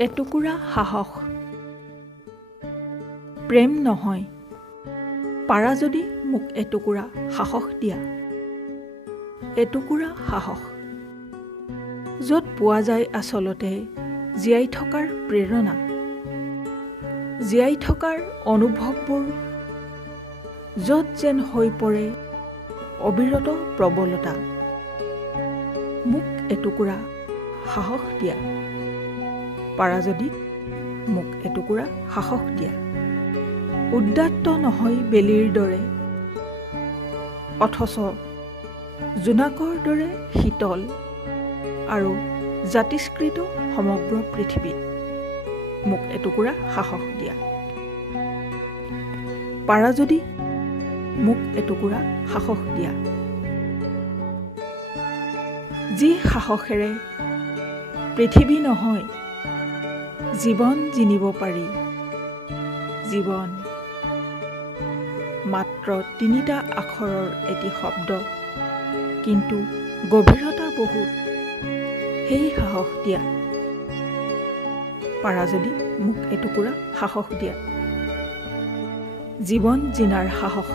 এটুকুৰা সাহস। প্ৰেম নহয়, পাৰা যদি মোক এটুকুৰা সাহস দিয়া। এটুকুৰা সাহস, য'ত পোৱা যায় আচলতে জীয়াই থকাৰ প্ৰেৰণা, জীয়াই থকাৰ অনুভৱবোৰ, য'ত যেন হৈ পৰে অবিৰত প্ৰবলতা। মোক এটুকুৰা সাহস দিয়া, পাৰা যদি মোক এটুকুৰা সাহস দিয়া। উদাত্ত নহয় বেলিৰ দৰে, অথচ জোনাকৰ দৰে শীতল আৰু জাতিস্কৃত সমগ্ৰ পৃথিৱীত। মোক এটুকুৰা সাহস দিয়া, পাৰা যদি মোক এটুকুৰা সাহস দিয়া। যি সাহসেৰে পৃথিৱী নহয় জীৱন জিনিব পাৰি। জীৱন মাত্ৰ ৩টা আখৰৰ এটি শব্দ, কিন্তু গভীৰতা বহুত। সেই সাহস দিয়া, পাৰা যদি মোক এটুকুৰা সাহস দিয়া। জীৱন জিনাৰ সাহস।